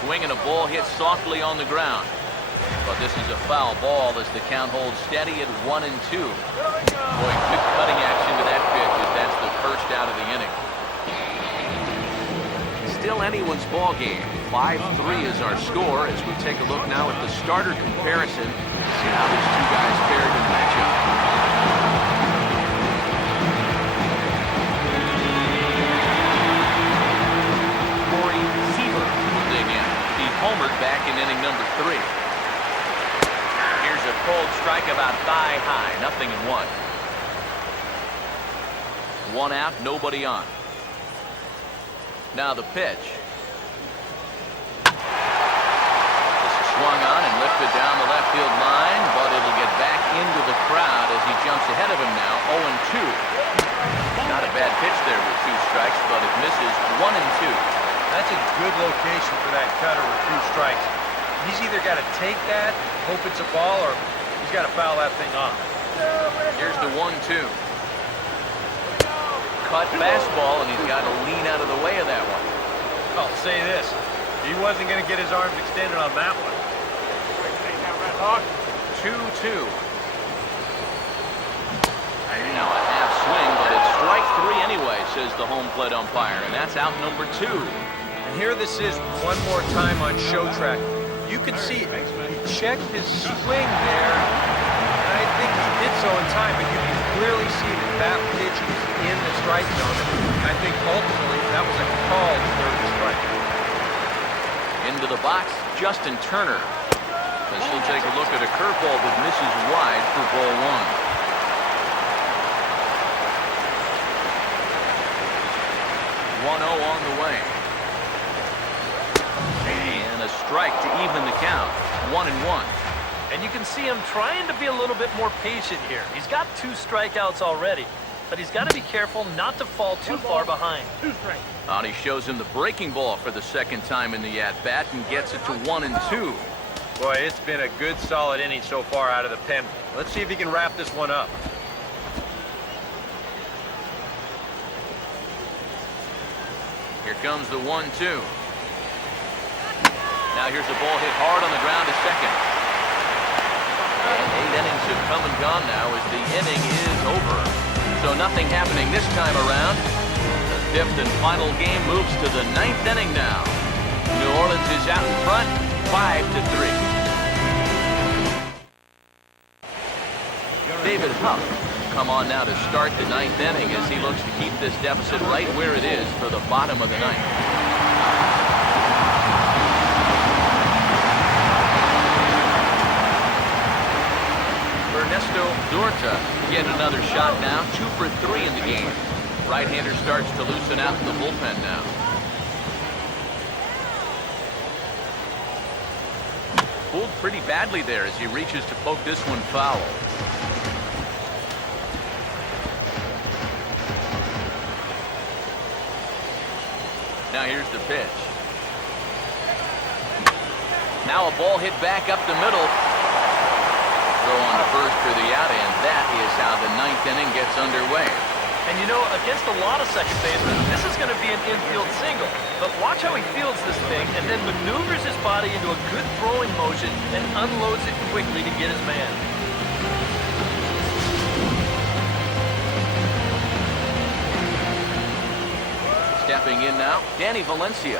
Swinging a ball hit softly on the ground. But this is a foul ball as the count holds steady at 1-2. Boy, quick cutting action to that pitch as that's the first out of the inning. Still anyone's ball game. 5-3 is our score as we take a look now at the starter comparison. See how these two guys paired in the matchup. Corey Seaver will dig in. He homered back in inning number 3. Here's a cold strike about thigh high. 0-1. 1 out, nobody on. Now the pitch. This is swung on and lifted down the left field line, but it'll get back into the crowd as he jumps ahead of him now. 0-2. Not a bad pitch there with 2 strikes, but it misses. 1-2. That's a good location for that cutter with 2 strikes. He's either got to take that, hope it's a ball, or he's got to foul that thing off. Here's the 1-2. Cut fastball, and he's got to lean out of the way of that one. I'll say this. He wasn't going to get his arms extended on that one. 2-2. Now a half swing, but it's strike 3 anyway, says the home plate umpire, and that's out number 2. And here this is one more time on show track. You can see it. He checked his swing there, and I think he did so in time, but you can clearly see that that pitch is in the strike zone. And I think ultimately that was a called third strike. Into the box, Justin Turner. As he'll take a look at a curveball that misses wide for ball 1. 1-0 on the way. And a strike to even the count. 1-1. And you can see him trying to be a little bit more patient here. He's got 2 strikeouts already, but he's got to be careful not to fall too far behind. 2 strikes. And he shows him the breaking ball for the second time in the at-bat and gets it to 1-2. Boy, it's been a good, solid inning so far out of the pen. Let's see if he can wrap this one up. Here comes the 1-2. Now here's a ball hit hard on the ground to second. And 8 innings have come and gone now as the inning is over. So nothing happening this time around. The 5th and final game moves to the 9th inning now. New Orleans is out in front, 5-3. David Huff come on now to start the 9th inning as he looks to keep this deficit right where it is for the bottom of the 9th. Lindor to get another shot now. 2 for 3 in the game. Right-hander starts to loosen out in the bullpen now. Pulled pretty badly there as he reaches to poke this one foul. Now here's the pitch. Now a ball hit back up the middle. Throw on to first for the out, and that is how the 9th inning gets underway. And you know, against a lot of second basemen, this is going to be an infield single. But watch how he fields this thing and then maneuvers his body into a good throwing motion and unloads it quickly to get his man. Stepping in now, Danny Valencia.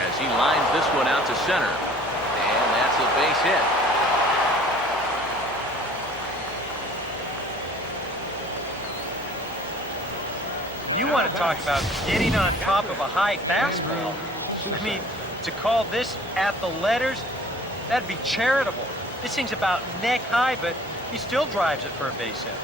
As he lines this one out to center. And that's a base hit. You want to talk about getting on top of a high fastball. I mean, to call this at the letters, that'd be charitable. This thing's about neck high, but he still drives it for a base hit.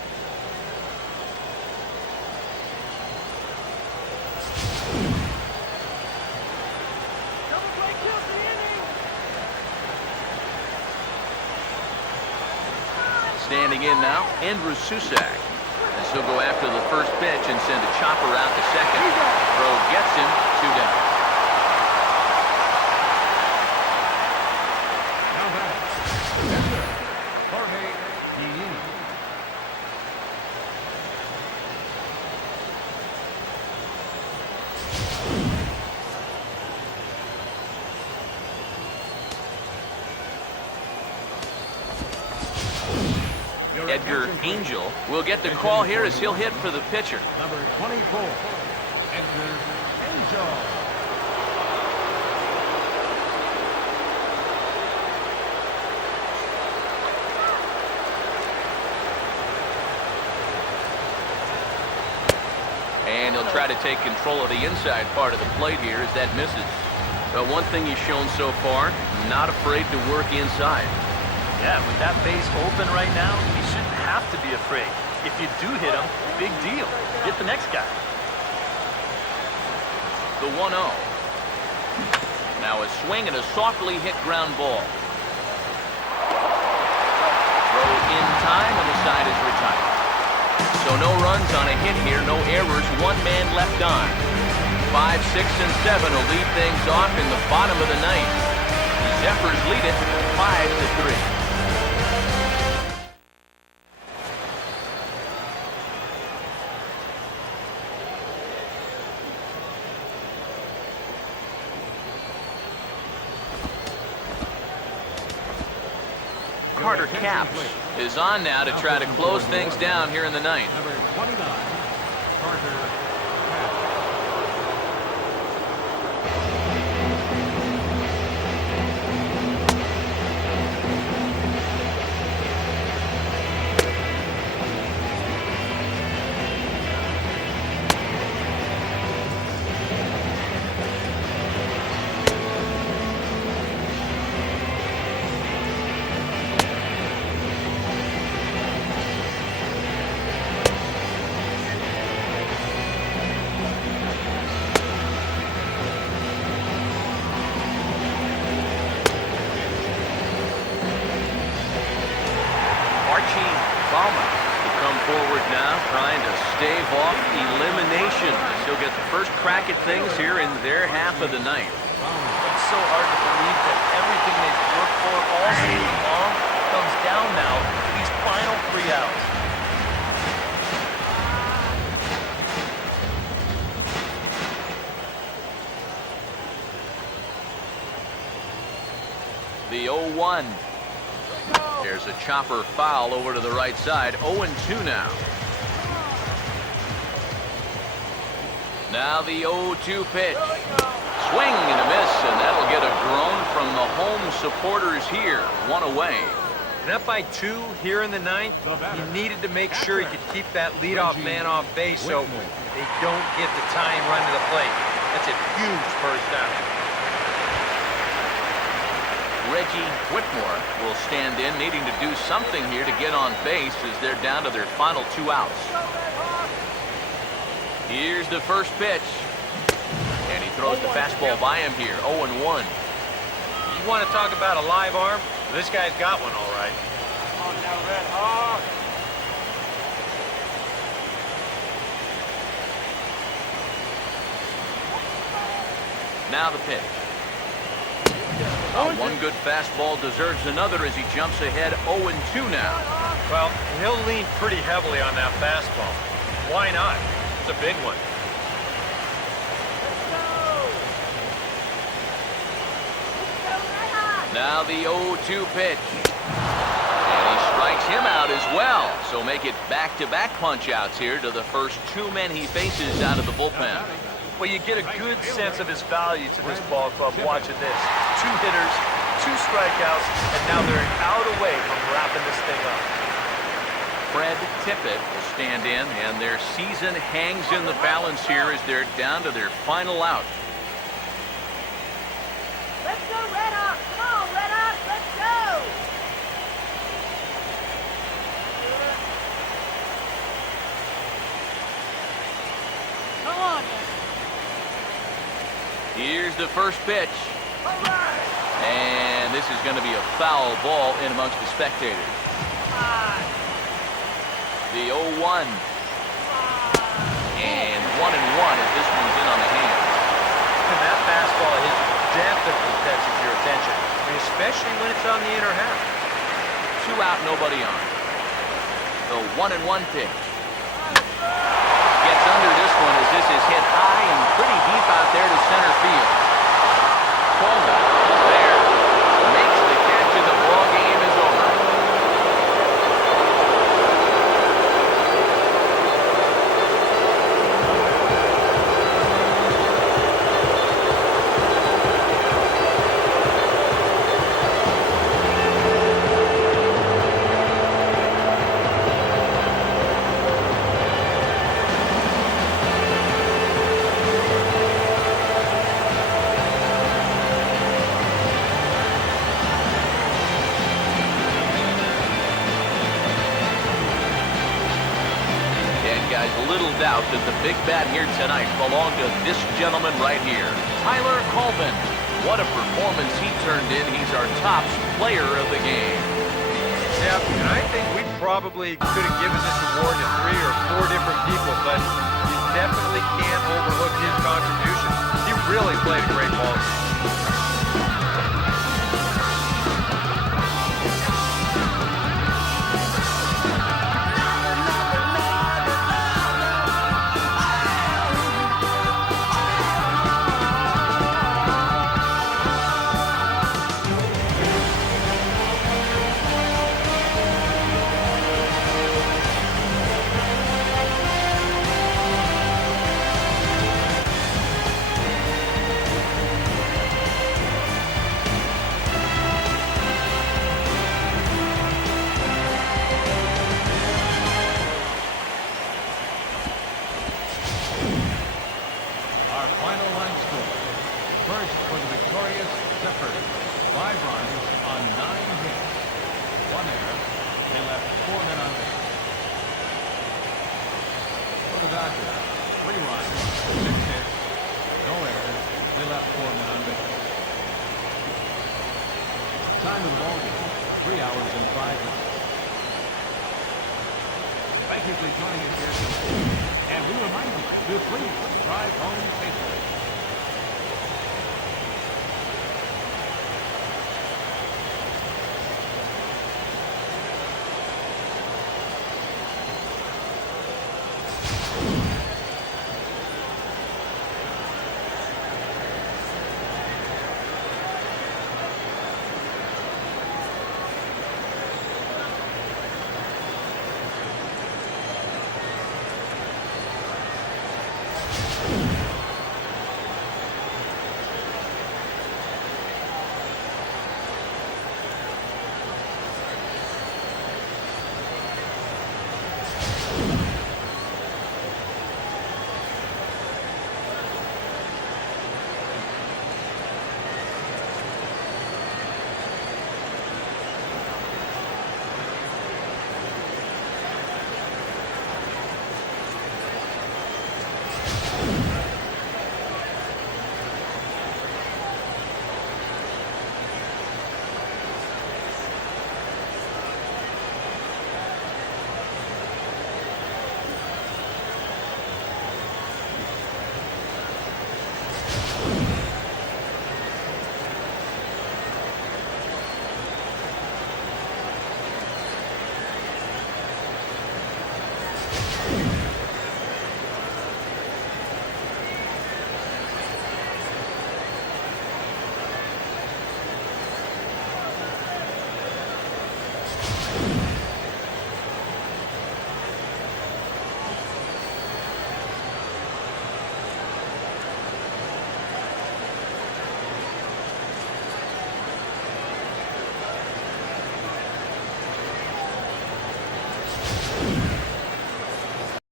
Standing in now, Andrew Susac. As he'll go after the first pitch and send a chopper out to second. Throw gets him, 2 down. Now batting. Jorge Guillen. Edgar Angel will get the call here as he'll hit for the pitcher. Number 24, Edgar Angel. And he'll try to take control of the inside part of the plate here as that misses. But one thing he's shown so far, not afraid to work inside. Yeah, with that base open right now, he shouldn't have to be afraid. If you do hit him, big deal. Get the next guy. The 1-0. Now a swing and a softly hit ground ball. Throw in time and the side is retired. So no runs on a hit here, no errors, 1 man left on. 5, 6, and 7 will lead things off in the bottom of the 9th. The Zephyrs lead it 5-3. Carter Capps is on now to try to close things down here in the 9th. Number 29, Carter Capps. Forward now, trying to stave off elimination. He'll get the first crack at things here in their half of the 9th. It's so hard to believe that everything they've worked for all season long comes down now to these final 3 outs. The 0-1. There's a chopper foul over to the right side. 0-2 now. Now the 0-2 pitch. Swing and a miss, and that'll get a groan from the home supporters here. 1 away. And up by 2 here in the 9th, he needed to make sure he could keep that leadoff man off base so they don't get the tying run to the plate. That's a huge first down. Reggie Whitmore will stand in, needing to do something here to get on base as they're down to their final 2 outs. Here's the first pitch. And he throws the fastball by him here, 0-1. You want to talk about a live arm? This guy's got one, all right. Come on now, Red Hawk. Now the pitch. One good fastball deserves another as he jumps ahead 0-2 now. Well, he'll lean pretty heavily on that fastball. Why not? It's a big one. Now the 0-2 pitch. And he strikes him out as well. So make it back-to-back punch-outs here to the first 2 men he faces out of the bullpen. Well, you get a good sense of his value to this ball club watching this. 2 hitters, 2 strikeouts, and now they're an out away from wrapping this thing up. Fred Tippett will stand in, and their season hangs in the balance here as they're down to their final out. Let's go, Red Hawks! Come on, Red Hawks, let's go! Come on, man. Here's the first pitch. All right! And this is going to be a foul ball in amongst the spectators. The 0-1. And 1-1 as this one's in on the hands. And that fastball is definitely catches your attention, especially when it's on the inner half. 2 out, nobody on. The 1-1 pitch. Gets under this one as this is hit high and pretty deep out there to center field. Coleman is there. Makes the catch and the ball game is over. Little doubt that the big bat here tonight belonged to this gentleman right here, Tyler Colvin. What a performance he turned in. He's our top player of the game. Yeah, and I think we probably could have given this award to 3 or 4 different people, but you definitely can't overlook his contributions. He really played a great ball game. Our final line score. First for the victorious Zephyrs. 5 runs on 9 hits. 1 error. They left 4 men on base. For the Dodgers, 3 runs, 6 hits, no errors. They left 4 men on base. Time of the ball game, 3 hours and 5 minutes. Thank you for joining us here today. And we remind you to please drive home safely.